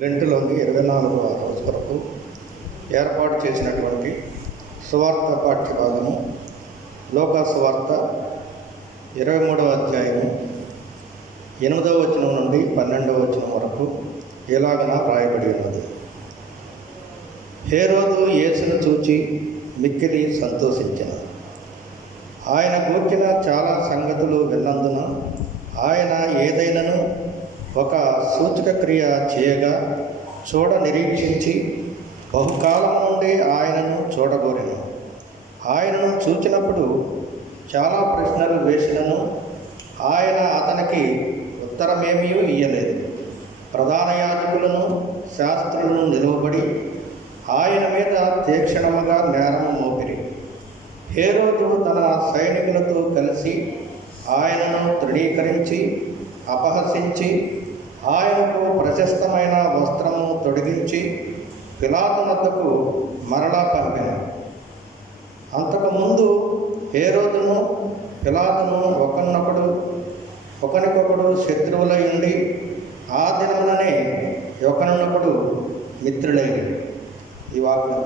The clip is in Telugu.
లెంటులోని 24వ రోజు వరకు ఏర్పాటు చేసినటువంటి సువార్త పాఠ్యభాగము లోకా సువార్త 23వ అధ్యాయము 8వ వచనం నుండి 12వ వచనం వరకు ఇలాగన వ్రాయబడి ఉన్నది. హేరోదు యేసును చూచి మిక్కిలి సంతోషించెను. ఆయన గూర్చిన చాలా సంగతులు విన్నందున ఆయన ఏదైనాను ఒక సూచక క్రియ చేయగా చూడ నిరీక్షించి బహుకాలం నుండి ఆయనను చూడగోరెను. ఆయనను చూచినప్పుడు చాలా ప్రశ్నలు వేసినను ఆయన అతనికి ఉత్తరమేమీ ఇయ్యలేదు. ప్రధాన యాజకులను శాస్త్రులను నిలువబడి ఆయన మీద తీక్షణముగా నేరము మోపిరి. హేరోదు తన సైనికులతో కలిసి ఆయనను తృణీకరించి అపహసించి ఆయనకు ప్రశస్తమైన వస్త్రము తొడిగించి పిలాతు వద్దకు మరలా పంపెను. అంతకుముందు హేరోదును పిలాతును ఒకరికొకడు శత్రువులై ఉండి ఆ దినములనే ఒకరినొకడు మిత్రులైన. ఈ వాక్యం